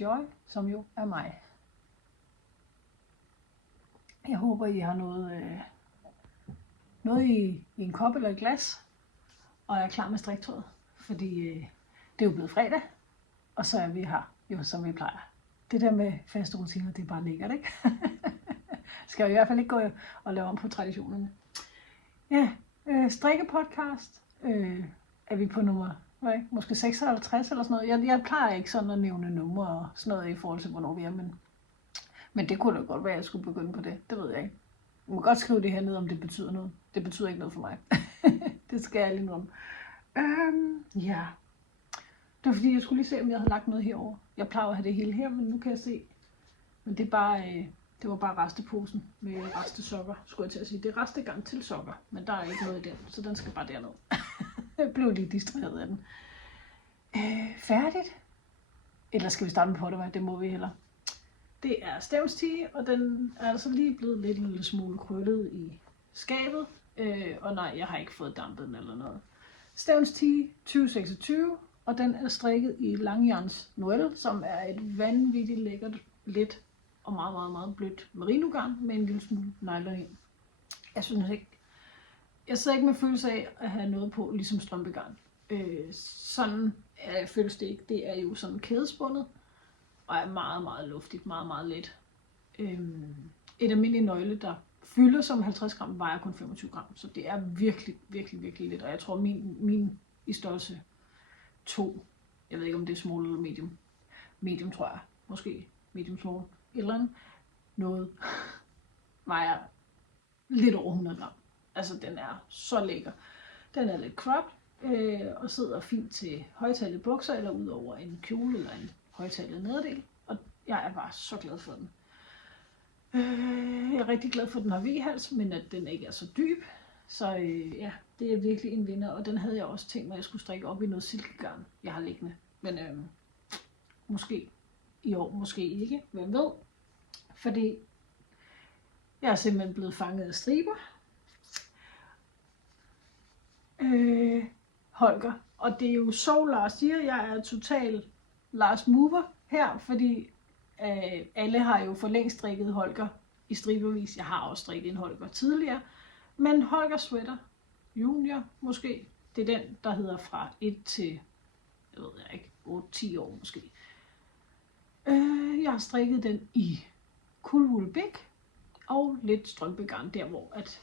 Joy, som jo er mig. Jeg håber, I har noget i en kop eller et glas, og er klar med striktråd, fordi det er jo blevet fredag, og så er vi her, jo som vi plejer. Det der med faste rutiner, det er bare lækkert, ikke? Skal jeg i hvert fald ikke gå og lave om på traditionerne. Ja, strikkepodcast er vi på nummer, måske 56 eller sådan noget. Jeg plejer ikke sådan at nævne numre og sådan noget i forhold til, hvornår vi er, men det kunne da godt være, at jeg skulle begynde på det. Det ved jeg ikke. Du må godt skrive det her ned, om det betyder noget. Det betyder ikke noget for mig. Det skal jeg lige nu om. Ja. Det var fordi, jeg skulle lige se, om jeg havde lagt noget herover. Jeg plejer at have det hele her, men nu kan jeg se. Men det er bare, det var bare resteposen med restesokker, skulle jeg til at sige. Det er restegang til sokker, men der er ikke noget i den, så den skal bare derned. Jeg blev lige distraheret af den. Færdigt? Eller skal vi starte med pottevej? Det må vi heller. Det er stævnstige, og den er altså lige blevet lidt en lille smule krøllet i skabet. Og nej, jeg har ikke fået dampet den eller noget. Stævnstige 2026, og den er strikket i Langjerns Noël, som er et vanvittigt lækkert, let og meget, meget, meget blødt merino-garn med en lille smule nylon i. Jeg sidder ikke med følelse af at have noget på, ligesom strømpegarn. Sådan føles det ikke. Det er jo sådan kædespundet, og er meget, meget luftigt, meget, meget let. Et almindeligt nøgle, der fylder som 50 gram, vejer kun 25 gram. Så det er virkelig, virkelig, virkelig let. Og jeg tror, min i størrelse 2, jeg ved ikke om det er small eller medium. Medium tror jeg, måske medium small, eller noget, vejer lidt over 100 gram. Altså den er så lækker. Den er lidt cropped, og sidder fint til højtallede bukser, eller ud over en kjole eller en højtallet nederdel. Og jeg er bare så glad for den. Jeg er rigtig glad for, at den har V-hals, men at den ikke er så dyb. Så ja, det er virkelig en vinder, og den havde jeg også tænkt mig, at jeg skulle strikke op i noget silkegarn, jeg har liggende. Men måske i år, måske ikke, hvem ved. Fordi jeg er simpelthen blevet fanget af striber. Holger, og det er jo så Lars siger, jeg er total Lars Mover her, fordi alle har jo for længst strikket Holger i stribevis. Jeg har også strikket en Holger tidligere, men Holger Sweater Junior måske, det er den, der hedder fra 1 til, jeg ved jeg ikke, 8-10 år måske. Jeg har strikket den i Cool Big og lidt strømpegarn der, hvor at,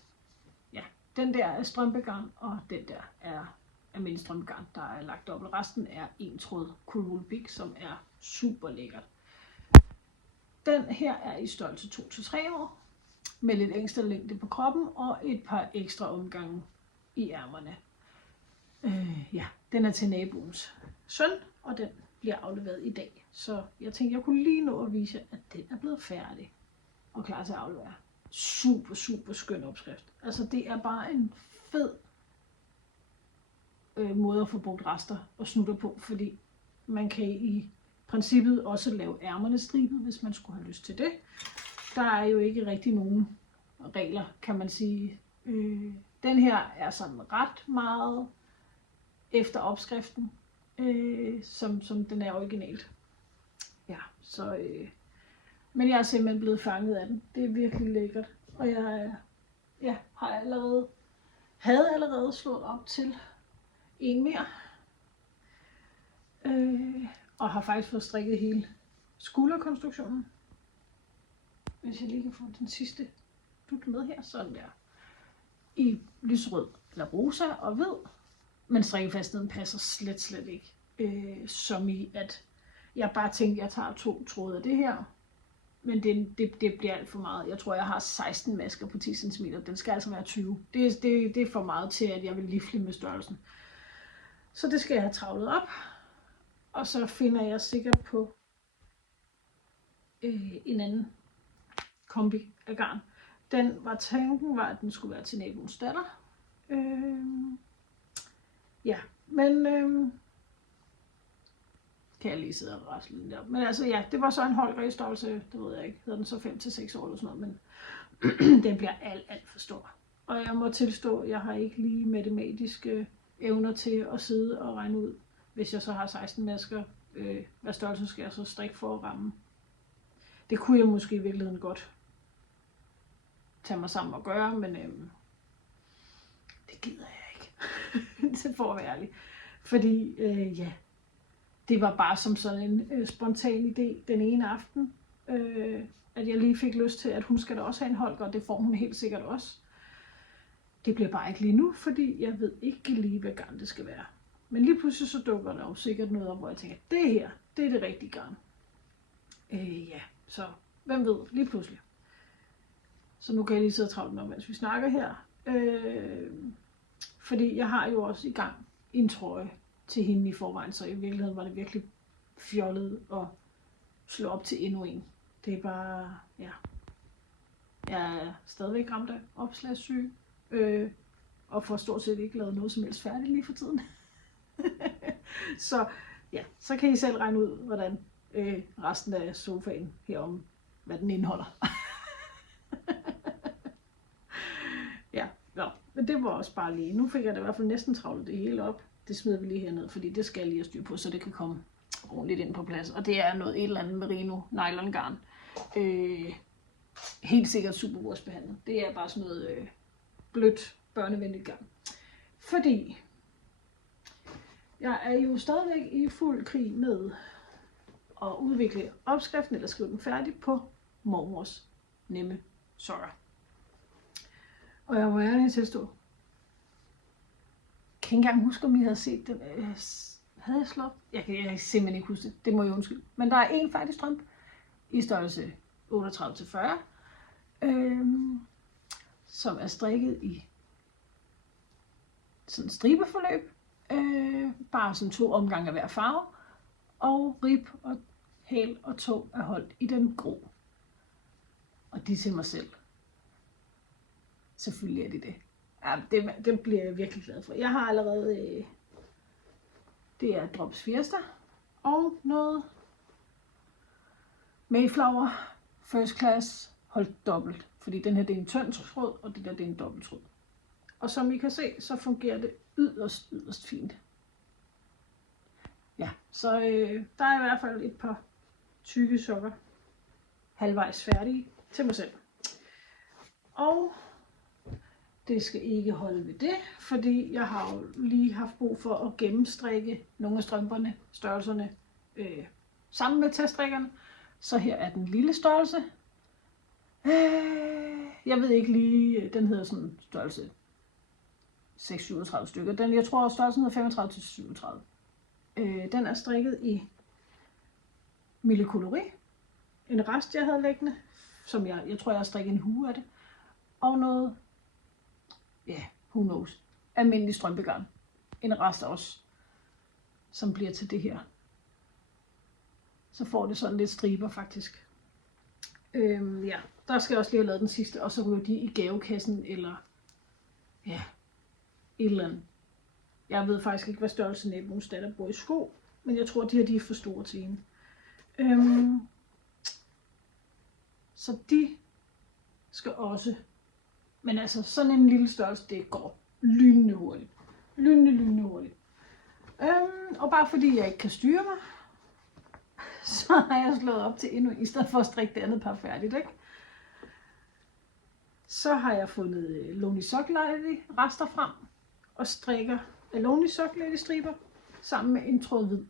ja, den der er strømpegarn, og den der er almindelig strømpegarn, der er lagt op. Resten er en tråd Cool Big, som er super lækkert. Den her er i størrelse 2-3 år, med lidt ekstra længde på kroppen og et par ekstra omgange i ærmerne. Ja, den er til naboens søn, og den bliver afleveret i dag. Så jeg tænkte, jeg kunne lige nå at vise, at den er blevet færdig og klar til at aflevere. Super, super skøn opskrift. Altså det er bare en fed måde at få brugt rester og snutter på, fordi man kan i princippet også lave ærmerne stribet, hvis man skulle have lyst til det. Der er jo ikke rigtig nogen regler, kan man sige. Den her er sådan ret meget efter opskriften, som den er originalt. Ja, så men jeg er simpelthen blevet fanget af den. Det er virkelig lækkert, og jeg havde allerede slået op til en mere, og har faktisk fået strikket hele skulderkonstruktionen. Hvis jeg lige kan få den sidste dut med her, sådan der, i lysrød eller rosa og hvid, men strikkefastheden passer slet ikke, som i at jeg bare tænkte, at jeg tager 2 tråde af det her, men det bliver alt for meget. Jeg tror, jeg har 16 masker på 10 cm, den skal altså være 20. Det er for meget til, at jeg vil lifle med størrelsen. Så det skal jeg have travlet op, og så finder jeg sikkert på en anden kombi af garn. Tanken var, at den skulle være til naboens datter. Ja, men kan jeg lige sidde og rasle lidt op. Men altså ja, det var så en Holger i størrelse, det ved jeg ikke, hedder den så 5-6 år eller sådan noget, men den bliver alt for stor. Og jeg må tilstå, at jeg har ikke lige matematiske evner til at sidde og regne ud, hvis jeg så har 16 masker hvad størrelse skal jeg så strikke for at ramme. Det kunne jeg måske i virkeligheden godt tage mig sammen og gøre, men det gider jeg ikke, det for at være ærlig. Fordi ja, det var bare som sådan en spontan idé den ene aften, at jeg lige fik lyst til, at hun skal da også have en Holger, og det får hun helt sikkert også. Det bliver bare ikke lige nu, fordi jeg ved ikke lige, hvad garn det skal være. Men lige pludselig så dukker der jo sikkert noget op, hvor jeg tænker, det her, det er det rigtige garn. Ja, så hvem ved, lige pludselig. Så nu kan jeg lige sidde og travle med, mens vi snakker her. Fordi jeg har jo også i gang en trøje til hende i forvejen, så i virkeligheden var det virkelig fjollet at slå op til endnu en. Det er bare, ja. Jeg er stadigvæk ramt af opslagssyge, og får stort set ikke lavet noget som helst færdigt lige for tiden. Så ja, så kan I selv regne ud, hvordan resten af sofaen herom, hvad den indeholder. Ja, ja, men det var også bare lige. Nu fik jeg da i hvert fald næsten travlet det hele op. Det smider vi lige herned, fordi det skal jeg lige have styr på, så det kan komme ordentligt ind på plads. Og det er noget et eller andet merino nylon garn. Helt sikkert superwashbehandlet. Det er bare sådan noget blødt, børnevenligt garn. Fordi jeg er jo stadigvæk i fuld krig med at udvikle opskriften eller skrive den færdig på mormors nemme sokker. Og jeg må ærligt tilstå, jeg kan ikke engang huske, om I havde set den. Havde jeg slået? Jeg kan simpelthen ikke huske det. Det må jeg undskylde. Men der er en færdig strømpe i størrelse 38-40, som er strikket i sådan en stribeforløb. Bare sådan 2 omgange af hver farve. Og rib og hæl og tå er holdt i den grå. Og de er til mig selv. Selvfølgelig er de det. Ja, det bliver jeg virkelig glad for. Jeg har allerede, det er Drops Fiesta og noget Mayflower First Class holdt dobbelt. Fordi den her det er en tynd tråd, og det der det er en dobbelt tråd. Og som I kan se, så fungerer det yderst fint. Ja, så der er i hvert fald et par tykke sokker halvvejs færdige til mig selv. Og det skal ikke holde ved det, fordi jeg har jo lige haft brug for at gennemstrikke nogle af strømperne, størrelserne, sammen med teststrikkerne. Så her er den lille størrelse. Jeg ved ikke lige, den hedder sådan størrelse 6-37 stykker. Jeg tror størrelsen hedder 35-37. Den er strikket i Mille Coloris. En rest jeg havde liggende, som jeg tror jeg har strikket en hue af det. Og noget, ja, who knows, almindelig strømpegarn. En rest også, som bliver til det her. Så får det sådan lidt striber faktisk. Ja, der skal jeg også lige have lavet den sidste, og så ryger de i gavekassen, eller ja, et eller andet. Jeg ved faktisk ikke, hvad størrelsen er, vores datter bor i sko, men jeg tror, de er for store til hende. Så de skal også, men altså sådan en lille størrelse, det går lynende hurtigt. Lynende hurtigt. Og bare fordi jeg ikke kan styre mig, så har jeg slået op til endnu, i stedet for at strikke det andet par færdigt, ikke? Så har jeg fundet Lonely Sock Lady rester frem, og strikker Lonely Sock Lady striber, sammen med en tråd hvid,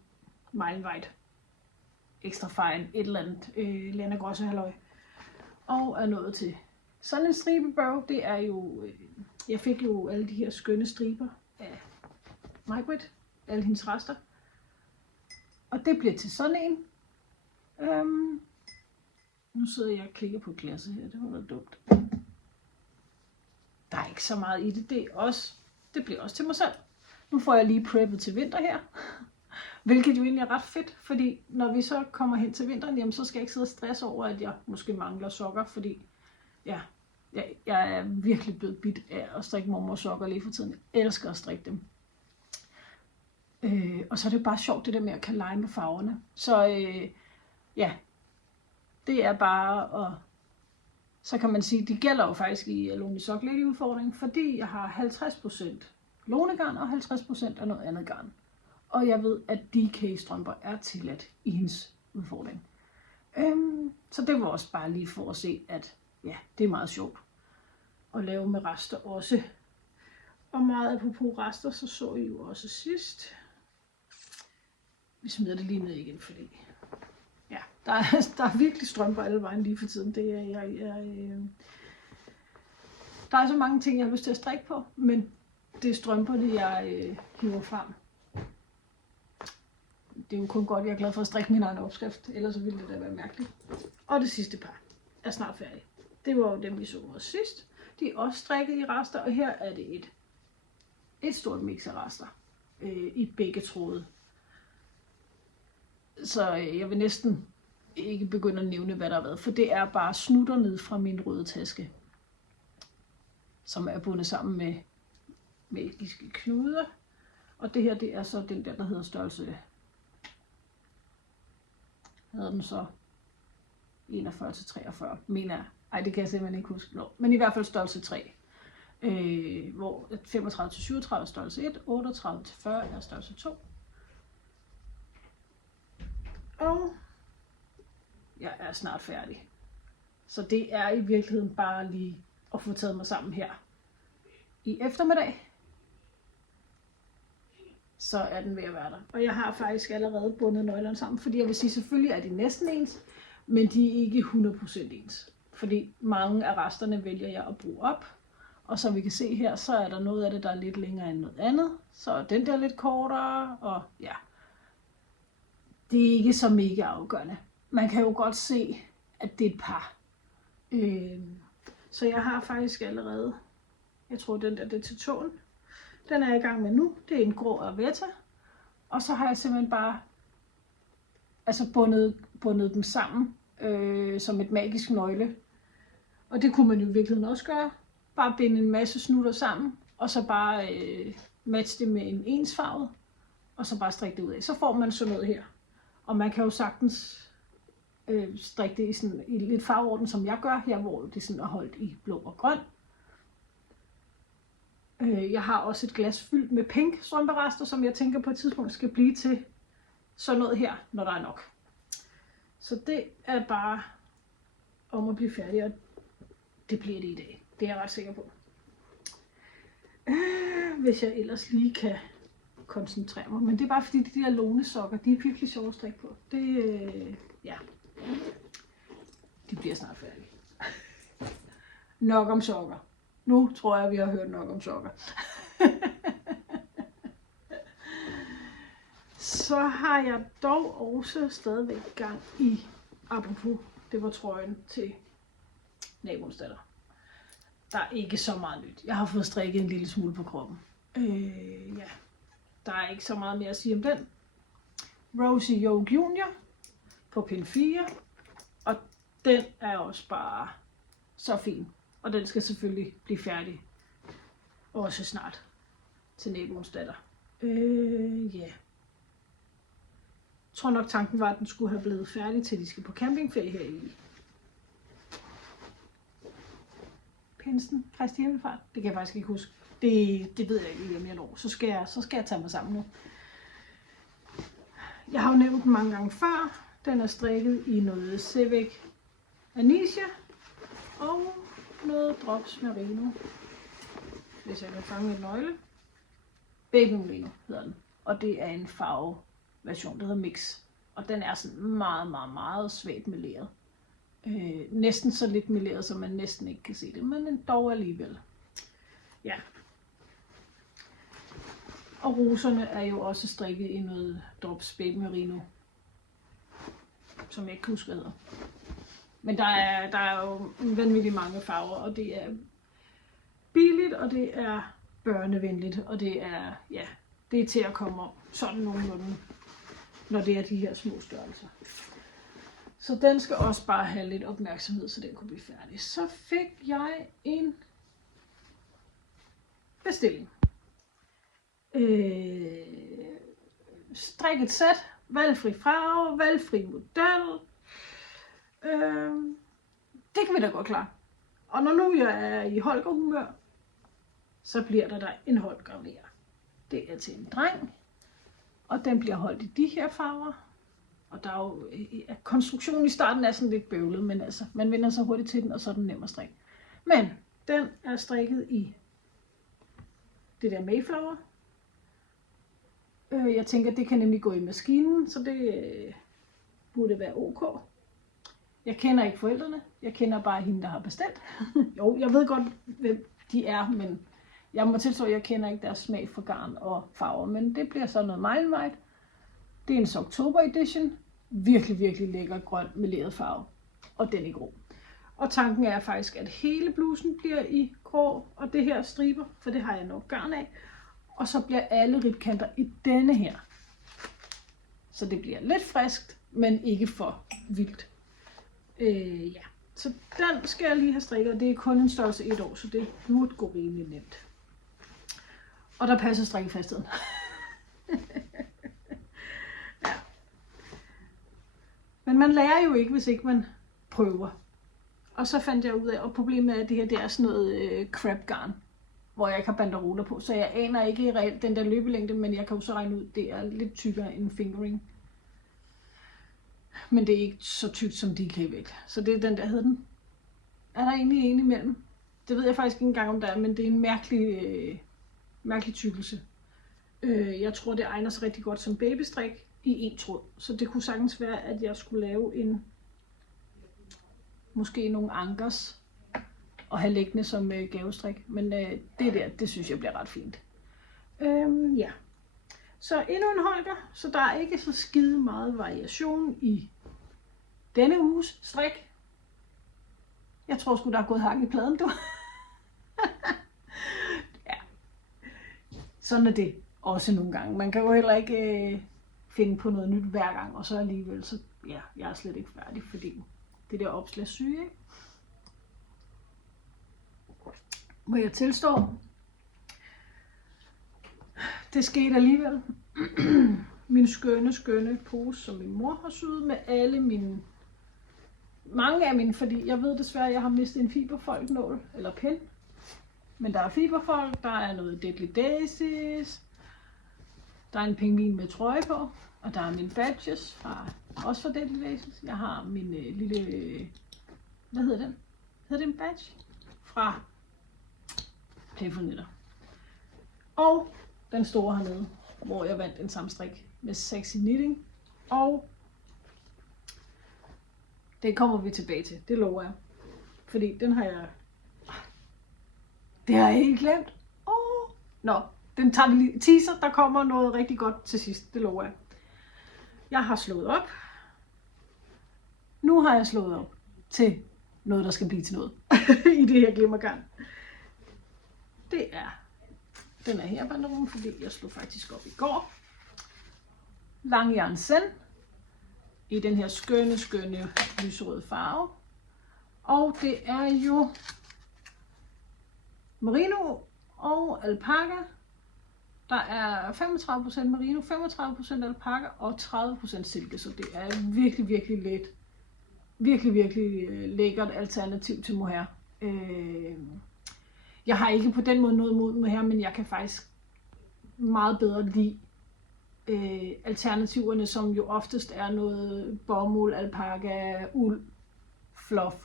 mile white, extra fine, et eller andet, Lana Grosse halløj. Og er nået til sådan en stribebørg. Det er jo, jeg fik jo alle de her skønne striber af Margaret, alle hendes rester. Og det bliver til sådan en. Nu sidder jeg og klikker på glasset her, det var noget dumt. Der er ikke så meget i det, det bliver også til mig selv. Nu får jeg lige preppet til vinter her. Hvilket jo egentlig er ret fedt, fordi når vi så kommer hen til vinteren, jamen, så skal jeg ikke sidde og stresse over, at jeg måske mangler sokker, fordi ja, jeg er virkelig blevet bidt af at strikke mormors sokker lige for tiden. Jeg elsker at strikke dem. Og så er det jo bare sjovt det der med at kan lege med farverne. Så ja, det er bare at, så kan man sige, det gælder jo faktisk i Lonely Sock Lady udfordringen, fordi jeg har 50% lonegarn og 50% af noget andet garn. og jeg ved, at DK-strømper er tilladt i hendes udfordring. Så det var også bare lige for at se, at ja, det er meget sjovt at lave med rester også. Og meget apropos rester, så I jo også sidst. Vi smider det lige ned igen, fordi ja, der er virkelig strømper alle vejen lige for tiden. Det er, der er så mange ting, jeg har lyst til at strikke på, men det er strømperne, jeg hiver frem. Det er jo kun godt, jeg er glad for at strikke min egen opskrift, ellers så ville det da være mærkeligt. Og det sidste par er snart færdigt. Det var jo dem, vi så også sidst. De er også strikket i rester, og her er det et stort mix af rester i begge tråde. Så jeg vil næsten ikke begynde at nævne, hvad der har været, for det er bare snutter ned fra min røde taske, som er bundet sammen med magiske knuder. Og det her, det er så den der hedder størrelse, hedder den så 41-43, mener jeg. Ej, det kan jeg simpelthen ikke huske. No. Men i hvert fald størrelse 3. Hvor 35-37 er størrelse 1, 38-40 er størrelse 2. Og jeg er snart færdig. Så det er i virkeligheden bare lige at få taget mig sammen her i eftermiddag. Så er den ved at være der. Og jeg har faktisk allerede bundet nøglerne sammen, fordi jeg vil sige, selvfølgelig er de næsten ens, men de er ikke 100% ens. Fordi mange af resterne vælger jeg at bruge op. Og som vi kan se her, så er der noget af det, der er lidt længere end noget andet. Så er den der lidt kortere, og ja. Det er ikke så mega afgørende. Man kan jo godt se, at det er et par. Så jeg har faktisk allerede, jeg tror den der, det er til tåen. Den er jeg i gang med nu. Det er en grå Arvetta. Og så har jeg simpelthen bare bundet dem sammen som et magisk nøgle. Og det kunne man jo i virkeligheden også gøre. Bare binde en masse snutter sammen, og så bare matche det med en ensfarvet, og så bare strikke det ud af. Så får man sådan noget her. Og man kan jo sagtens strikke det i lidt farveorden, som jeg gør her, hvor det sådan er holdt i blå og grøn. Jeg har også et glas fyldt med pink strømperester, som jeg tænker på et tidspunkt skal blive til sådan noget her, når der er nok. Så det er bare om at blive færdig, og det bliver det i dag. Det er jeg ret sikker på. Hvis jeg ellers lige kan koncentrere mig. Men det er bare fordi de der lånesokker, de er virkelig sjove at strikke på. Det, ja. De bliver snart færdige. Nok om sokker. Nu tror jeg, vi har hørt nok om sokker. Så har jeg dog også stadigvæk gang i, apropos, det var trøjen til naboens datter. Der er ikke så meget nyt. Jeg har fået strikket en lille smule på kroppen. Ja, der er ikke så meget mere at sige om den. Rosie Yoke Junior på pin 4. Og den er også bare så fin. Og den skal selvfølgelig blive færdig. Også snart til naboens datter. Ja. Jeg tror nok tanken var, at den skulle have blevet færdig til de skal på campingferie her i pinsen, Kristi Himmelfart. Det kan jeg faktisk ikke huske. Det ved jeg ikke om jeg når. Så skal jeg tage mig sammen nu. Jeg har jo nævnt den mange gange før. Den er strikket i noget Civic Anisha og noget Drops Merino. Hvis jeg kan fange en nøgle. Baby Merino hedder den. Og det er en farveversion, der hedder Mix. Og den er sådan meget, meget, meget svagt meleret. Næsten så lidt meleret, så man næsten ikke kan se det, men dog alligevel. Ja. Og roserne er jo også strikket i noget Drops Baby Merino, som jeg ikke kan huske, hvad hedder. Men der er jo vanvittigt mange farver, og det er billigt, og det er børnevenligt, og det er, ja, det er til at komme om sådan nogenlunde, når det er de her små størrelser. Så den skal også bare have lidt opmærksomhed, så den kunne blive færdig. Så fik jeg en bestilling. Strik et sæt, valgfri farve, valgfri model. Det kan vi da godt klare. Og når nu jeg er i Og den bliver holdt i de her farver. Og der er jo, konstruktionen i starten er sådan lidt bøvlet, men altså, man vender sig hurtigt til den, og så er den nem at strikke. Men den er strikket i det der Mayflower. Jeg tænker, det kan nemlig gå i maskinen, så det burde være ok. Jeg kender ikke forældrene, jeg kender bare hende, der har bestilt. Jo, jeg ved godt, hvem de er, men jeg må tilstå, at jeg kender ikke deres smag for garn og farver. Men det bliver så noget Mile White. Det er en Oktober edition. Virkelig, virkelig lækker grøn meleret farve. Og den i grå. Og tanken er faktisk, at hele blusen bliver i grå, og det her striber, for det har jeg nok garn af. Og så bliver alle ribkanter i denne her. Så det bliver lidt friskt, men ikke for vildt. Ja. Så den skal jeg lige have strikket, og det er kun en størrelse 1 år, så det burde gå rimelig nemt. Og der passer strikkefastheden. Ja. Men man lærer jo ikke, hvis ikke man prøver. Og så fandt jeg ud af, og problemet er, at det her det er sådan noget crap garn, hvor jeg ikke har banderoler på. Så jeg aner ikke reelt den der løbelængde, men jeg kan jo så regne ud, at det er lidt tykkere end fingering. Men det er ikke så tykt som DK væk. Så det er den der, hed den. Er der egentlig en imellem? Det ved jeg faktisk ikke engang om der er, men det er en mærkelig tykkelse. Jeg tror det egner sig rigtig godt som babystrik i en tråd. Så det kunne sagtens være, at jeg skulle lave en, måske nogle ankers og have liggende som gavestrik. Men det der, det synes jeg bliver ret fint. Ja. Så endnu en Holger, så der er ikke så skide meget variation i denne uges strik. Jeg tror sgu, der er gået hak i pladen, du. Ja. Sådan er det også nogle gange. Man kan jo heller ikke finde på noget nyt hver gang, og så alligevel, så ja, jeg er slet ikke færdig, fordi det der opslagssyge, ikke? Må jeg tilstå, det skete alligevel. Min skønne pose, som min mor har syet med alle mine, mange af mine, fordi jeg ved desværre, at jeg har mistet en fiberfolknål, eller pind. Men der er fiberfolk, der er noget Deadly Daisies, der er en pingvin med trøje på, og der er mine badges, også fra Deadly Daisies. Jeg har min lille, hvad hedder den? Hedder det en badge? Fra Playful Knitter. Og den store hernede, hvor jeg vandt en samstrik med Sexy Knitting. Og det kommer vi tilbage til, det lover jeg. Fordi den har jeg... Det har jeg helt glemt. Nå, den tager vi lige. Teaser, der kommer noget rigtig godt til sidst, det lover jeg. Jeg har slået op. Nu har jeg slået op til noget, der skal blive til noget i det her glimmergarn. Det er... Den er her, banderolen, fordi jeg slog faktisk op i går. Langjern Zen i den her skønne lyserøde farve. Og det er jo merino og alpaca. Der er 35% merino, 35% alpaca og 30% silke, så det er virkelig let. Virkelig lækkert alternativ til mohair. Jeg har ikke på den måde noget imod mohair, men jeg kan faktisk meget bedre lide alternativerne, som jo oftest er noget bomuld, alpaca, uld, fluff.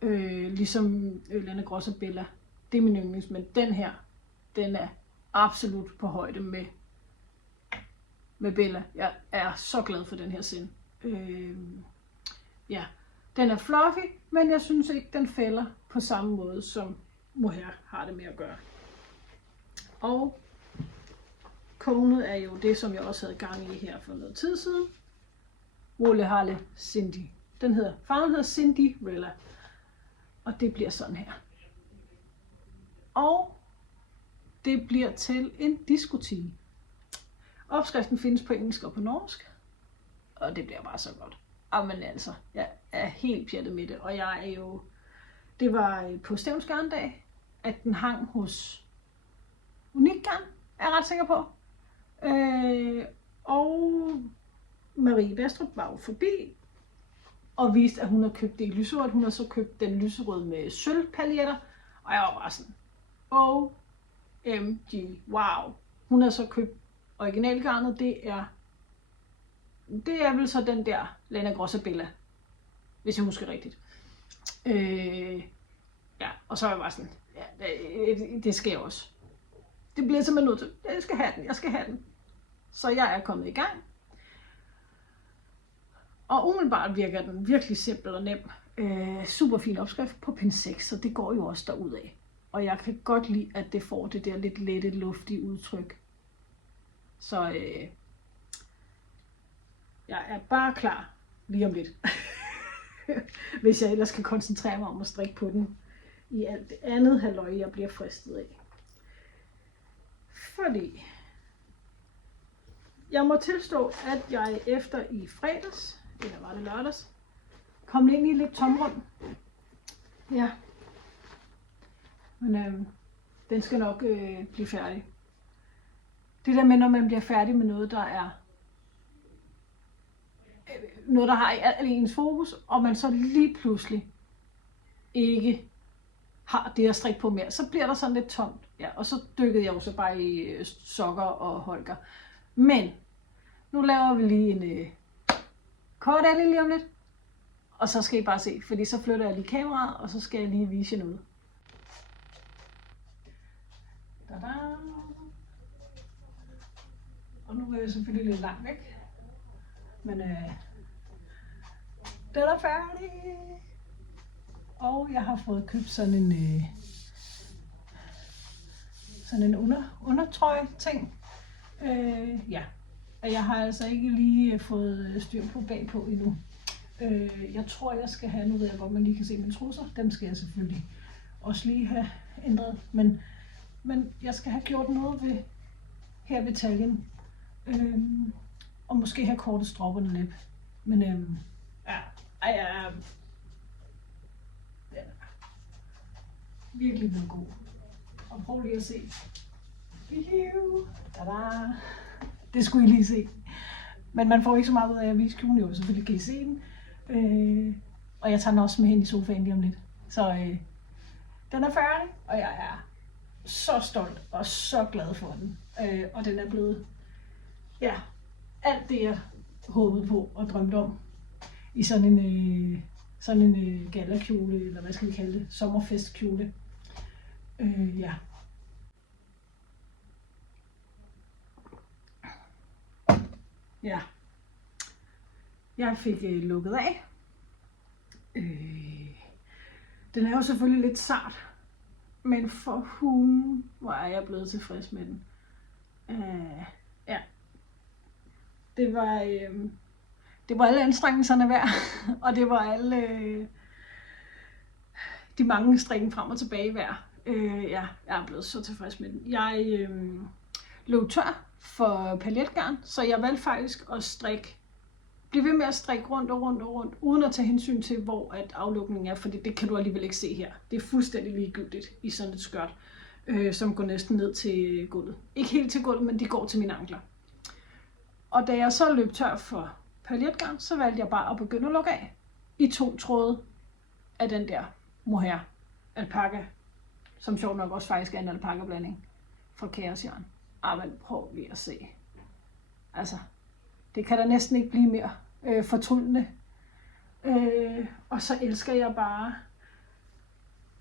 Ligesom Lana Gross og Bella. Det er min yndlings, men den her, den er absolut på højde med Bella. Jeg er så glad for den her sind. Ja, den er fluffy, men jeg synes ikke, den fælder på samme måde, som mohair har det med at gøre. Og konet er jo det, som jeg også havde gang i her for noget tid siden. Wolle Harle Cindy. Farven hedder Cinderella. Og det bliver sådan her. Og det bliver til en diskotige. Opskriften findes på engelsk og på norsk. Og det bliver bare så godt. Men altså, jeg er helt pjattet med det. Og jeg er jo... Det var på Stevns Garndag, at den hang hos Unik Garn, er jeg ret sikker på. Og Marie Bastrup var jo forbi og viste, at hun har købt det i lyserødt. Hun har så købt den lyserøde med sølvpaljetter. Og jeg var bare sådan, OMG, wow. Hun har så købt originalgarnet, det er vel så den der Lana Grossa Bella, hvis jeg husker rigtigt. Ja, og så er jeg bare sådan, ja, det skal jeg også. Det bliver simpelthen nødt til, jeg skal have den. Så jeg er kommet i gang. Og umiddelbart virker den virkelig simpel og nem. Super fin opskrift på pind 6, så det går jo også derudad. Og jeg kan godt lide, at det får det der lidt lette, luftige udtryk. Så jeg er bare klar lige om lidt. Hvis jeg ellers kan koncentrere mig om at strikke på den i alt det andet halløj, jeg bliver fristet af. Fordi jeg må tilstå, at jeg efter i fredags, eller var det lørdags, kom ind i lidt tomrum. Ja. Men den skal nok blive færdig. Det der med, når man bliver færdig med noget, der er noget, der har al ens fokus, og man så lige pludselig ikke har det at strikke på mere, så bliver der sådan lidt tomt. Ja, og så dykkede jeg jo så bare i sokker og holker. Men nu laver vi lige en kort af det lige om lidt, og så skal I bare se, fordi så flytter jeg lige kameraet, og så skal jeg lige vise jer noget. Da-da. Og nu er jeg selvfølgelig lidt langt væk, men den er færdig. Og jeg har fået købt sådan en undertrøje ting. Ja, og jeg har altså ikke lige fået styr på bagpå endnu. Jeg tror jeg skal have, nu ved jeg godt, man lige kan se mine trusser. Dem skal jeg selvfølgelig også lige have ændret. Men jeg skal have gjort noget her ved taljen. Og måske have kortet stropperne lidt. Men ja, virkelig blevet god. Og prøv lige at se. Tada! Det skulle I lige se. Men man får ikke så meget ud af at vise kjolen, jo selvfølgelig kan I se den. Og jeg tager den også med hen i sofaen lige om lidt. Så den er færdig, og jeg er så stolt og så glad for den. Og den er blevet, ja, alt det jeg håbede på og drømte om i sådan en gallakjole, eller hvad skal vi kalde det, sommerfestkjole. Ja. Ja. Jeg fik lukket af. Den er jo selvfølgelig lidt sart, men for hulen, hvor er jeg blevet tilfreds med den. Ja. Det var alle anstrengelserne værd, og det var alle de mange strikken frem og tilbage værd. Ja, jeg er blevet så tilfreds med den. Jeg løb tør for paljetgarn, så jeg valgte faktisk at blive ved med at strikke rundt, uden at tage hensyn til, hvor at aflukningen er, fordi det kan du alligevel ikke se her. Det er fuldstændig ligegyldigt i sådan et skørt, som går næsten ned til gulvet. Ikke helt til gulvet, men de går til mine ankler. Og da jeg så løb tør for paljetgarn, så valgte jeg bare at begynde at lukke af i 2 tråde af den der mohair alpaca, som sjovt nok også faktisk er en alpaca-blanding fra Kaos Yarn. Men prøv lige at se. Altså, det kan da næsten ikke blive mere fortryllende. Og så elsker jeg bare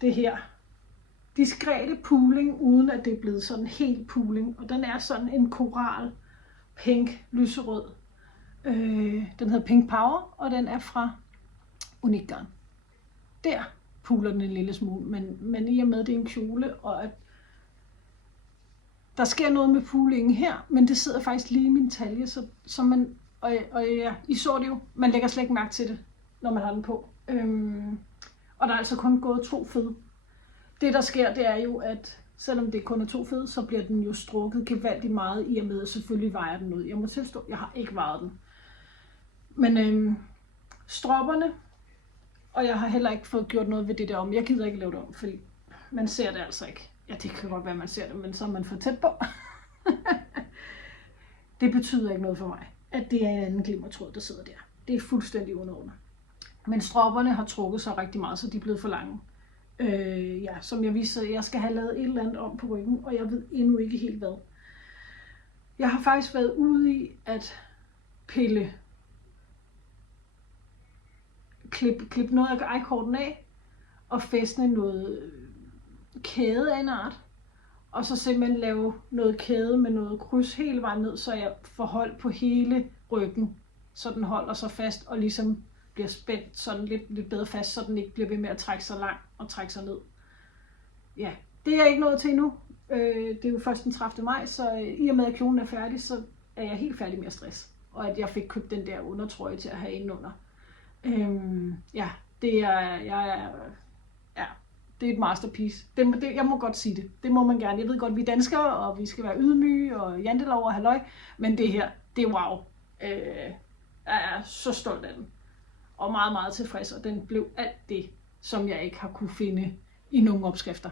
det her diskrete pooling, uden at det er blevet sådan helt pooling. Og den er sådan en koral, pink, lyserød. Den hedder Pink Power, og den er fra Unique Garn. Der pooler den en lille smule, men i og med det er en kjole, og at der sker noget med poolingen her, men det sidder faktisk lige i min talje, så man, og ja, I så det jo, man lægger slet ikke mærke til det, når man har den på. Og der er altså kun gået 2 fed. Det der sker, det er jo, at selvom det kun er 2 fed, så bliver den jo strukket gevaldigt meget, i og med at selvfølgelig vejer den ud. Jeg må tilstå, jeg har ikke vejet den. Men stropperne, og jeg har heller ikke fået gjort noget ved det der om. Jeg gider ikke lave det om, fordi man ser det altså ikke. Ja, det kan godt være, man ser det, men så er man for tæt på. Det betyder ikke noget for mig, at det er en anden glimmertråd, der sidder der. Det er fuldstændig under. Men stropperne har trukket sig rigtig meget, så de er blevet for lange. Ja, som jeg viste, jeg skal have lavet et eller andet om på ryggen, og jeg ved endnu ikke helt hvad. Jeg har faktisk været ude i at klippe noget af ejkorten af, og fæstne noget kæde af en art, og så simpelthen lave noget kæde med noget kryds hele vejen ned, så jeg får hold på hele ryggen, så den holder sig fast og ligesom bliver spændt sådan lidt bedre fast, så den ikke bliver ved med at trække sig langt og trække sig ned. Ja, det er jeg ikke nået til endnu. Det er jo først den 30. maj, så i og med at kjolen er færdig, så er jeg helt færdig med at stress. Og at jeg fik købt den der undertrøje til at have indenunder. Ja, det er et masterpiece. Jeg må godt sige det. Det må man gerne. Jeg ved godt, vi er danskere, og vi skal være ydmyge og jantelov og halløj. Men det her, det er wow. Jeg er så stolt af den. Og meget, meget tilfreds. Og den blev alt det, som jeg ikke har kunne finde i nogle opskrifter.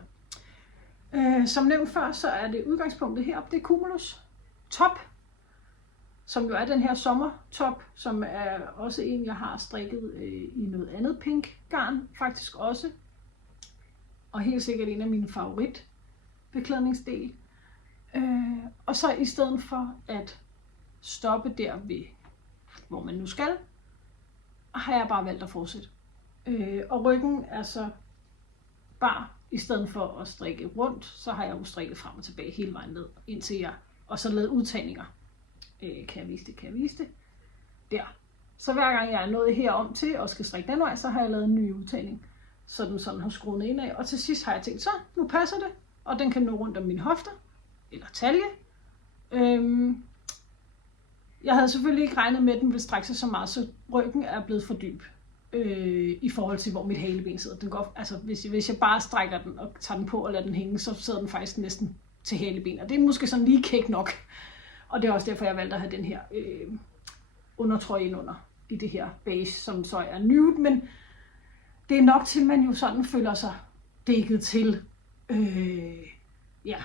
Som nævnt før, så er det udgangspunktet heroppe. Det er Cumulus Top, som jo er den her sommertop, som er også en, jeg har strikket i noget andet pink garn, faktisk også. Og helt sikkert en af mine favorit beklædningsdel. Og så i stedet for at stoppe der ved, hvor man nu skal, har jeg bare valgt at fortsætte. Og ryggen er så bare, i stedet for at strikke rundt, så har jeg jo strikket frem og tilbage hele vejen ned, indtil jeg, og så lavet udtagninger. Kan jeg vise det? Der. Så hver gang jeg er nået herom til og skal strikke den vej, så har jeg lavet en ny udtagning, så den sådan har skruet ind af. Og til sidst har jeg tænkt, så nu passer det, og den kan nå rundt om mine hofter, eller talje. Jeg havde selvfølgelig ikke regnet med, at den ville strække sig så meget, så ryggen er blevet for dyb i forhold til, hvor mit haleben sidder. Den går, altså, hvis jeg bare strækker den og tager den på og lader den hænge, så sidder den faktisk næsten til haleben. Og det er måske sådan lige kæk nok. Og det er også derfor, jeg valgte at have den her undertrøje ind under i det her beige, som så er nude. Men det er nok til, at man jo sådan føler sig dækket til. Ja.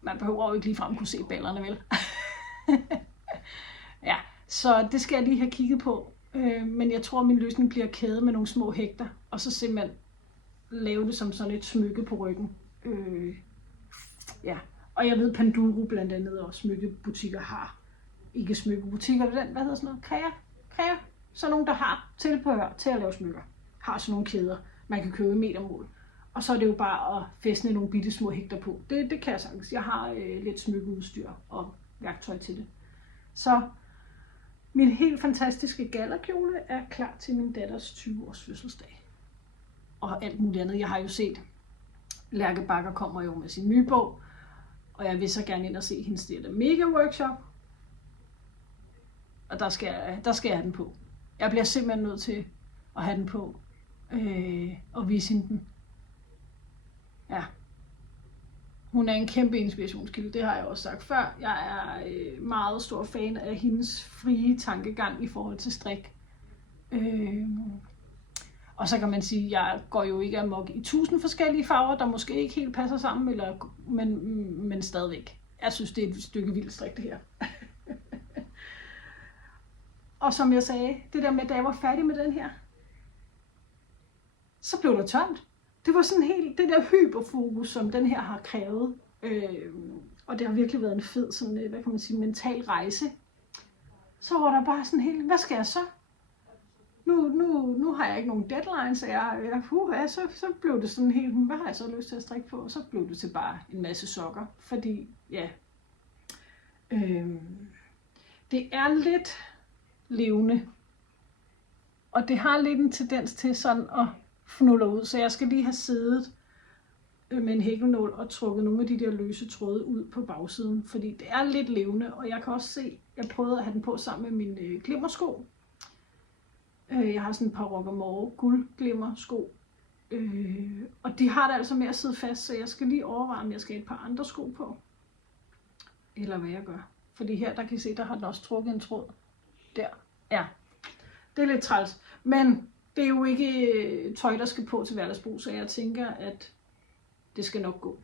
Man behøver jo ikke ligefrem kunne se ballerne, vel? Ja, så det skal jeg lige have kigget på. Men jeg tror, at min løsning bliver kæde med nogle små hægter, og så simpelthen lave det som sådan et smykke på ryggen. Ja, og jeg ved, Panduro blandt andet og smykkebutikker har. Ikke smykkebutikker, hvad hedder sådan noget? Krea? Så nogen, der har tilbehør til at lave smykker, har sådan nogle kæder, man kan købe i metermål. Og så er det jo bare at fæstne nogle bitte små hægter på. Det kan jeg sagtens. Jeg har lidt smykkeudstyr og værktøj til det. Så min helt fantastiske gallerkjole er klar til min datters 20-års fødselsdag. Og alt muligt andet. Jeg har jo set, Lærke Bakker kommer jo med sin nye bog, og jeg vil så gerne ind og se hendes der mega workshop. Og der skal jeg have den på. Jeg bliver simpelthen nødt til at have den på og vise hende den. Ja. Hun er en kæmpe inspirationskilde, det har jeg også sagt før. Jeg er meget stor fan af hendes frie tankegang i forhold til strik. Og så kan man sige, at jeg går jo ikke amok i 1000 forskellige farver, der måske ikke helt passer sammen, men stadigvæk. Jeg synes, det er et stykke vildt strik, det her. Og som jeg sagde, det der med, da jeg var færdig med den her, så blev der tømt. Det var sådan helt det der hyperfokus, som den her har krævet. Og det har virkelig været en fed, sådan, hvad kan man sige, mental rejse. Så var der bare sådan helt, hvad skal jeg så? Nu har jeg ikke nogen deadline, så så blev det sådan helt, hvad har jeg så lyst til at strikke på? Og så blev det til bare en masse sokker, fordi ja, det er lidt levende, og det har lidt en tendens til sådan at fnuller ud, så jeg skal lige have siddet med en hæklenål og trukket nogle af de der løse tråde ud på bagsiden, fordi det er lidt levende, og jeg kan også se, jeg prøvede at have den på sammen med mine glimmersko. Jeg har sådan et par Rockamore guldglimmersko, og de har det altså med at sidde fast, så jeg skal lige overveje, om jeg skal have et par andre sko på, eller hvad jeg gør. Fordi her, der kan I se, der har den også trukket en tråd. Der, ja. Det er lidt træls, men det er jo ikke tøj, der skal på til hverdagsbrug, så jeg tænker, at det skal nok gå.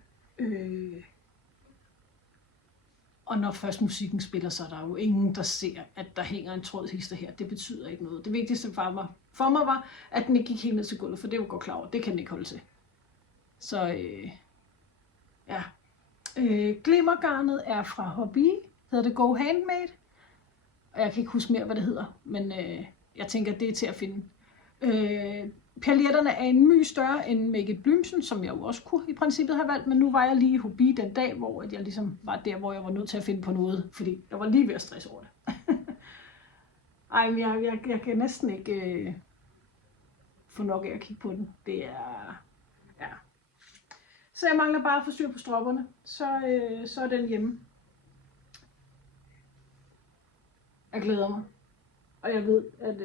Og når først musikken spiller, så er der jo ingen, der ser, at der hænger en tråd hister her. Det betyder ikke noget. Det vigtigste for mig var, at den ikke gik helt ned til gulvet, for det er jo godt klar over. Det kan den ikke holde til. Så ja. Glimmergarnet er fra Hobby, hedder det Go Handmade. Og jeg kan ikke huske mere, hvad det hedder, men jeg tænker, det er til at finde. Paljetterne er en my større end Make It Blümchen, som jeg jo også kunne i princippet have valgt, men nu var jeg lige i Hobby den dag, hvor jeg ligesom var der, hvor jeg var nødt til at finde på noget, fordi jeg var lige ved at stresse over det. Ej, men jeg kan næsten ikke få nok af at kigge på den. Det er... Ja. Så jeg mangler bare at få styr på stropperne, så er den hjemme. Jeg glæder mig. Og jeg ved, at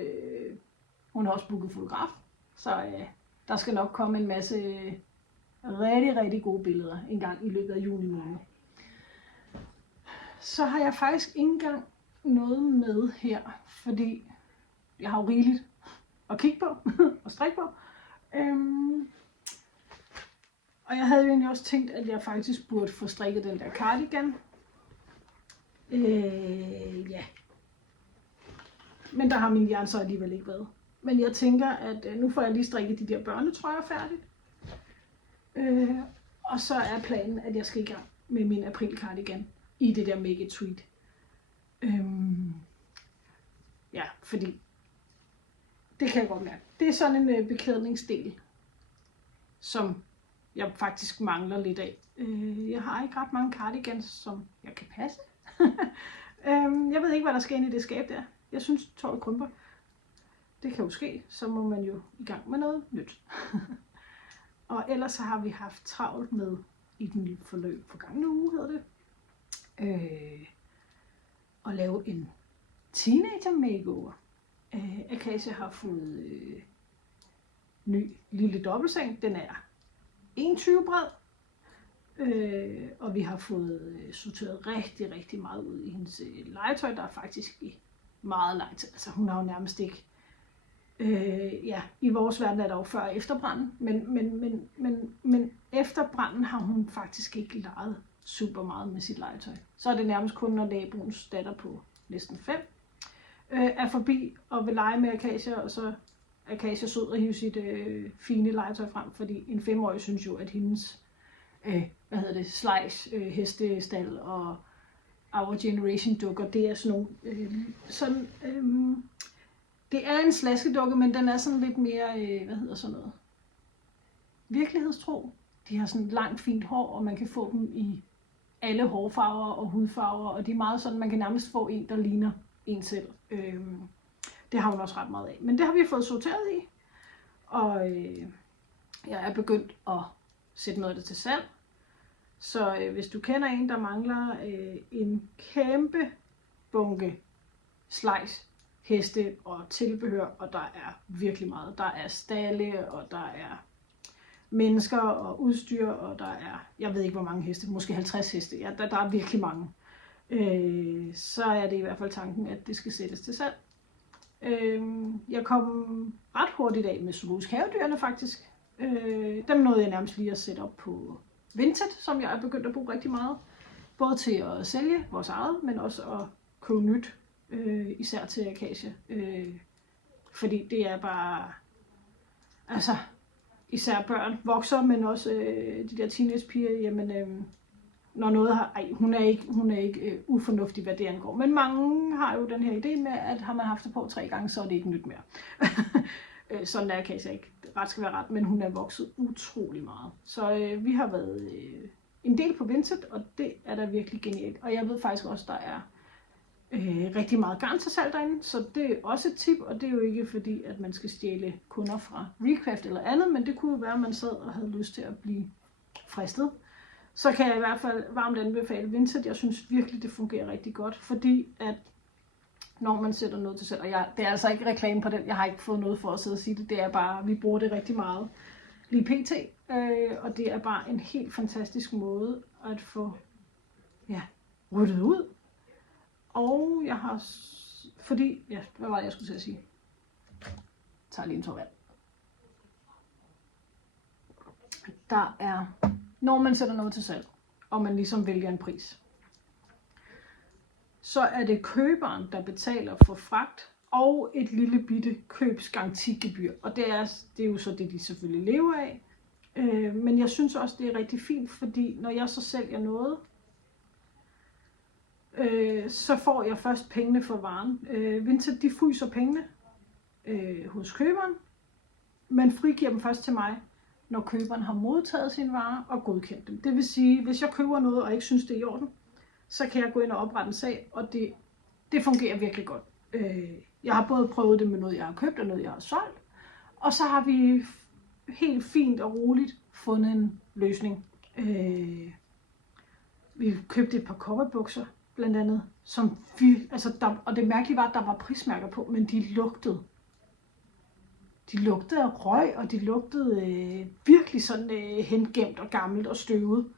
hun har også booket fotograf, så der skal nok komme en masse rigtig, rigtig gode billeder en gang i løbet af juni måned. Så har jeg faktisk ikke engang noget med her, fordi jeg har jo rigeligt at kigge på og strikke på. Og jeg havde jo egentlig også tænkt, at jeg faktisk burde få strikket den der cardigan. Ja. Men der har min hjerne så alligevel ikke været. Men jeg tænker, at nu får jeg lige strikket de der børnetrøjer færdigt. Og så er planen, at jeg skal i gang med min april cardigan i det der Make It Sweet. Ja, fordi det kan jeg godt mærke. Det er sådan en beklædningsdel, som jeg faktisk mangler lidt af. Jeg har ikke ret mange cardigans, som jeg kan passe. Jeg ved ikke, hvad der skal ind i det skab der. Jeg synes, tøjet krymper. Det kan jo ske, så må man jo i gang med noget nyt. Og ellers så har vi haft travlt med i den forgangne uge, hedder det, at lave en teenager makeover. Akasia har fået ny lille dobbeltseng. Den er 21 bred. Og vi har fået sorteret rigtig, rigtig meget ud i hendes legetøj. Der er faktisk meget legetøj. Altså hun har jo nærmest ikke... ja, i vores verden er der jo før og efter branden. Men efter branden har hun faktisk ikke leget super meget med sit legetøj. Så er det nærmest kun, når naboens datter på næsten 5 er forbi og vil lege med Akasia, og så er Akasia sød og hive sit fine legetøj frem, fordi en 5-årig synes jo, at hendes Slice, hestestal og Our Generation dukker, det er sådan nogle, det er en slaskedukke, men den er sådan lidt mere, virkelighedstro. De har sådan langt fint hår, og man kan få dem i alle hårfarver og hudfarver, og de er meget sådan, man kan nærmest få en, der ligner en selv. Det har hun også ret meget af. Men det har vi fået sorteret i, og jeg er begyndt at sætte noget af det til salg. Så hvis du kender en, der mangler en kæmpe bunke slice, heste og tilbehør, og der er virkelig meget. Der er stalle, og der er mennesker og udstyr, og der er, jeg ved ikke hvor mange heste, måske 50 heste. Ja, der er virkelig mange. Så er det i hvert fald tanken, at det skal sættes til salg. Jeg kom ret hurtigt af med zoologisk havedyrene faktisk. Dem nåede jeg nærmest lige at sætte op på Vinted, som jeg er begyndt at bruge rigtig meget. Både til at sælge vores eget, men også at købe nyt, især til Akasia. Fordi det er bare, altså især børn vokser, men også de der teenagepiger, jamen når noget har, hun er ikke ufornuftig, hvad det angår. Men mange har jo den her idé med, at har man haft det på 3 gange, så er det ikke nyt mere. Sådan er Akasia ikke. Ret skal være ret, men hun er vokset utrolig meget. Så vi har været en del på Vinted, og det er da virkelig genialt. Og jeg ved faktisk også, der er rigtig meget garn til salg derinde, så det er også et tip, og det er jo ikke fordi, at man skal stjæle kunder fra Recraft eller andet, men det kunne jo være, at man sad og havde lyst til at blive fristet. Så kan jeg i hvert fald varmt anbefale Vinted. Jeg synes virkelig, det fungerer rigtig godt, fordi at når man sætter noget til salg, og det er altså ikke reklame på den, jeg har ikke fået noget for at sidde og sige det, det er bare, vi bruger det rigtig meget lige pt, og det er bare en helt fantastisk måde at få ryddet ud. Og jeg har, fordi, hvad var det, jeg skulle til at sige? Jeg tager lige en tår vand. Der er, når man sætter noget til salg, og man ligesom vælger en pris, så er det køberen, der betaler for fragt og et lille bitte købsgarantigebyr. Og det er jo så det, de selvfølgelig lever af. Men jeg synes også, det er rigtig fint, fordi når jeg så sælger noget, så får jeg først pengene for varen. Vinted, de fryser pengene hos køberen, men frigiver dem først til mig, når køberen har modtaget sin vare og godkendt dem. Det vil sige, hvis jeg køber noget og ikke synes, det er i orden, så kan jeg gå ind og oprette en sag, og det fungerer virkelig godt. Jeg har både prøvet det med noget, jeg har købt og noget, jeg har solgt, og så har vi helt fint og roligt fundet en løsning. Vi købte et par cowboybukser, blandt andet, som og det mærkelige var, at der var prismærker på, men de lugtede. De lugtede af røg, og de lugtede virkelig sådan hengemt og gammelt og støvet.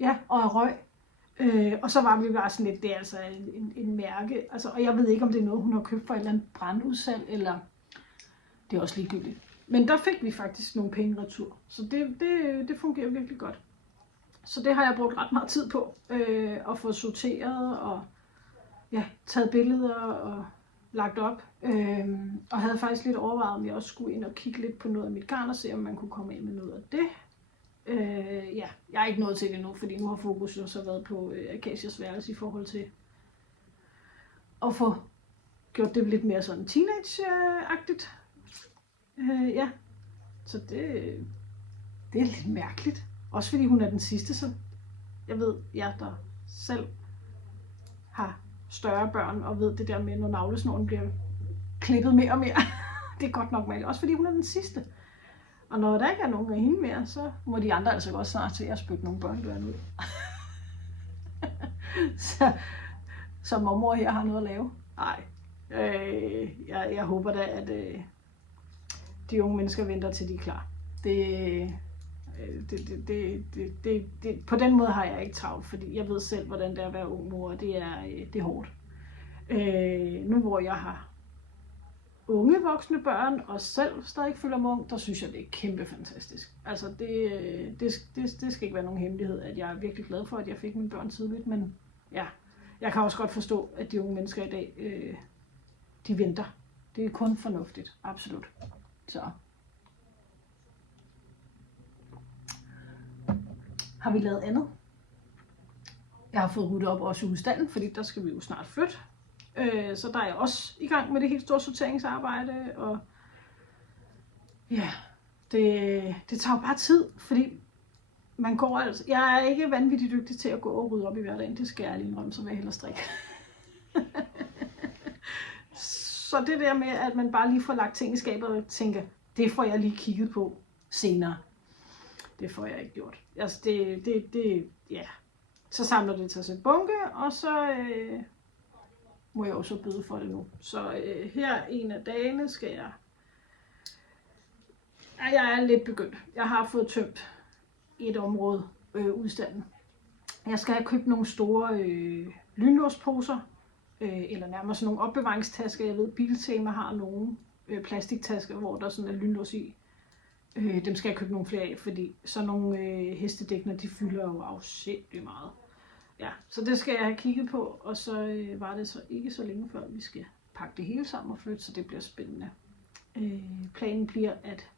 Ja, og af røg. Og så var vi bare sådan lidt, det er altså en mærke. Altså, og jeg ved ikke, om det er noget, hun har købt for et eller andet brandudsalg, eller det er også ligegyldigt. Men der fik vi faktisk nogle penge retur. Så det fungerer virkelig godt. Så det har jeg brugt ret meget tid på. At få sorteret og taget billeder og lagt op. Og havde faktisk lidt overvejet, om jeg også skulle ind og kigge lidt på noget af mit garn og se, om man kunne komme ind med noget af det. Jeg er ikke nået til det endnu, fordi nu har fokus jo så været på Akasias værelse i forhold til at få gjort det lidt mere sådan teenage-agtigt. Så det er lidt mærkeligt. Også fordi hun er den sidste, så jeg ved, der selv har større børn og ved det der med, når navlesnoren bliver klippet mere og mere. Det er godt nok mærkeligt. Også fordi hun er den sidste. Og når der ikke er nogen af hende mere, så må de andre altså godt snart til at spytte nogle børnebørn ud. så mormor her har noget at lave. Nej. Jeg håber da, at de unge mennesker venter til de er klar. På den måde har jeg ikke travlt, fordi jeg ved selv, hvordan det er at være ung mor, og det er hårdt. Nu hvor jeg har unge voksne børn, og selv stadig føler mig ung, der synes jeg, det er kæmpe fantastisk. Altså det skal ikke være nogen hemmelighed, at jeg er virkelig glad for, at jeg fik mine børn tidligt, men ja, jeg kan også godt forstå, at de unge mennesker i dag, de venter. Det er kun fornuftigt, absolut. Så. Har vi lavet andet? Jeg har fået ryddet op også i husstanden, fordi der skal vi jo snart flytte. Så der er jeg også i gang med det helt store sorteringsarbejde, og ja, det tager jo bare tid, fordi man går altså. Jeg er ikke vanvittigt dygtig til at gå og rydde op i hverdagen, det skal jeg lige indrømme, så vil jeg hellere strikke. Så det der med, at man bare lige får lagt ting i skabet og tænker, det får jeg lige kigget på senere. Det får jeg ikke gjort. Altså så samler det til sig bunke, og så må jeg også byde for det nu. Så her en af dagene skal jeg. Jeg er lidt begyndt. Jeg har fået tømt et område udstanden. Jeg skal have købt nogle store lynlåsposer, eller nærmere sådan nogle opbevaringstasker. Jeg ved, Biltema har nogle plastiktasker, hvor der sådan er lynlås i. Dem skal jeg købe nogle flere af, fordi sådan nogle hestedækner, de fylder jo afsindigt meget. Ja, så det skal jeg have kigget på, og så var det så ikke så længe før, vi skal pakke det hele sammen og flytte, så det bliver spændende. Planen bliver, at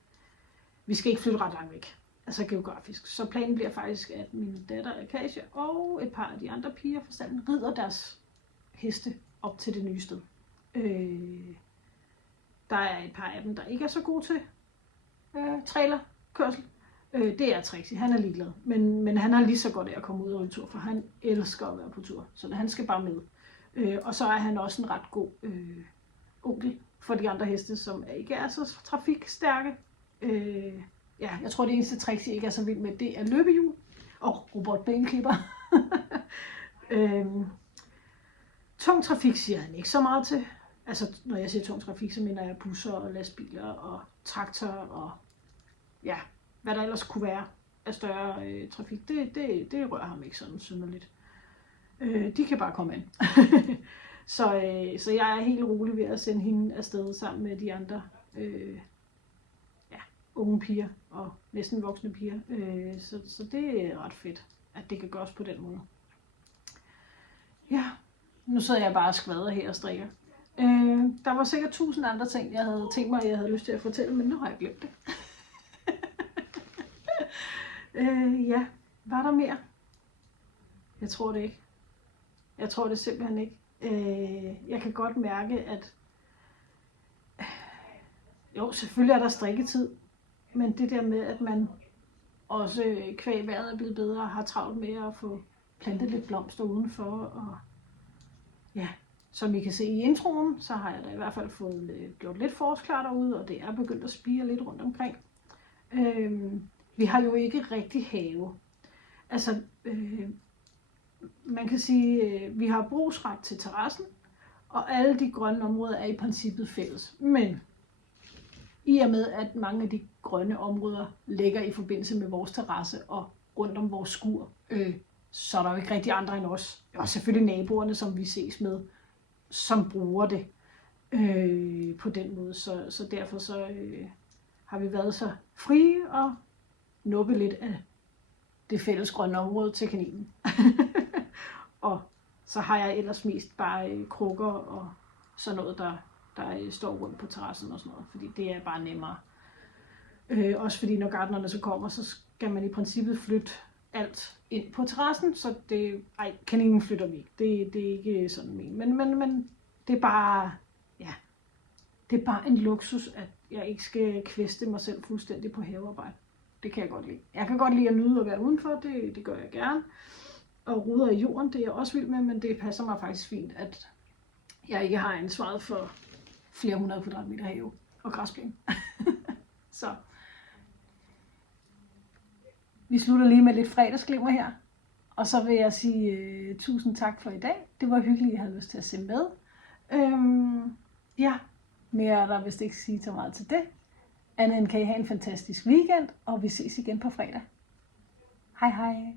vi skal ikke flytte ret langt væk, altså geografisk. Så planen bliver faktisk, at min datter Akasia og et par af de andre piger fra stalden rider deres heste op til det nye sted. Der er et par af dem, der ikke er så gode til trailerkørsel. Det er Trixie, han er ligeglad, men han har lige så godt af at komme ud og en tur, for han elsker at være på tur, så han skal bare med. Og så er han også en ret god onkel for de andre heste, som ikke er så trafikstærke. Jeg tror det eneste Trixie ikke er så vild med, det er løbehjul og robotbaneklipper. Tung trafik siger han ikke så meget til. Altså når jeg siger tung trafik, så mener jeg busser og lastbiler og traktorer og ja, hvad der ellers kunne være af større trafik, det rører ham ikke sådan synderligt. De kan bare komme ind. så jeg er helt rolig ved at sende hende afsted sammen med de andre unge piger og næsten voksne piger. Så det er ret fedt, at det kan gøres på den måde. Ja, nu sidder jeg bare og skvader her og strikker. Der var sikkert 1000 andre ting, jeg havde tænkt mig, jeg havde lyst til at fortælle, men nu har jeg glemt det. Ja, var der mere? Jeg tror det ikke. Jeg tror det simpelthen ikke. Jeg kan godt mærke, at jo, selvfølgelig er der strikketid, men det der med, at man også kvæg vejret er blevet bedre, har travlt med at få plantet lidt blomster udenfor, og ja, som I kan se i introen, så har jeg da i hvert fald fået gjort lidt forårsklar derude, og det er begyndt at spire lidt rundt omkring. Vi har jo ikke rigtig have. Altså, man kan sige, vi har brugsret til terrassen, og alle de grønne områder er i princippet fælles. Men i og med, at mange af de grønne områder ligger i forbindelse med vores terrasse og rundt om vores skur, så er der jo ikke rigtig andre end os. Og selvfølgelig naboerne, som vi ses med, som bruger det på den måde. Så derfor så har vi været så frie og nuppe lidt af det fælles grønne område til kaninen. Og så har jeg ellers mest bare krukker og sådan noget, der står rundt på terrassen og sådan noget, fordi det er bare nemmere. Også fordi når gartnerne så kommer, så skal man i princippet flytte alt ind på terrassen, så kaninen flytter vi ikke. Det er ikke sådan men det er bare, ja, det er bare en luksus, at jeg ikke skal kvæste mig selv fuldstændig på havearbejde. Det kan jeg godt lide. Jeg kan godt lide at nyde at være udenfor, det gør jeg gerne. Og ruder i jorden, det er jeg også vild med, men det passer mig faktisk fint, at jeg ikke har ansvaret for flere 100 kvadratmeter have og græsplæne. Så vi slutter lige med lidt fredagsglimmer her. Og så vil jeg sige tusind tak for i dag. Det var hyggeligt, at I havde lyst til at se med. Ja, mere er der vist ikke sige så meget til det. Andet end kan I have en fantastisk weekend, og vi ses igen på fredag. Hej hej.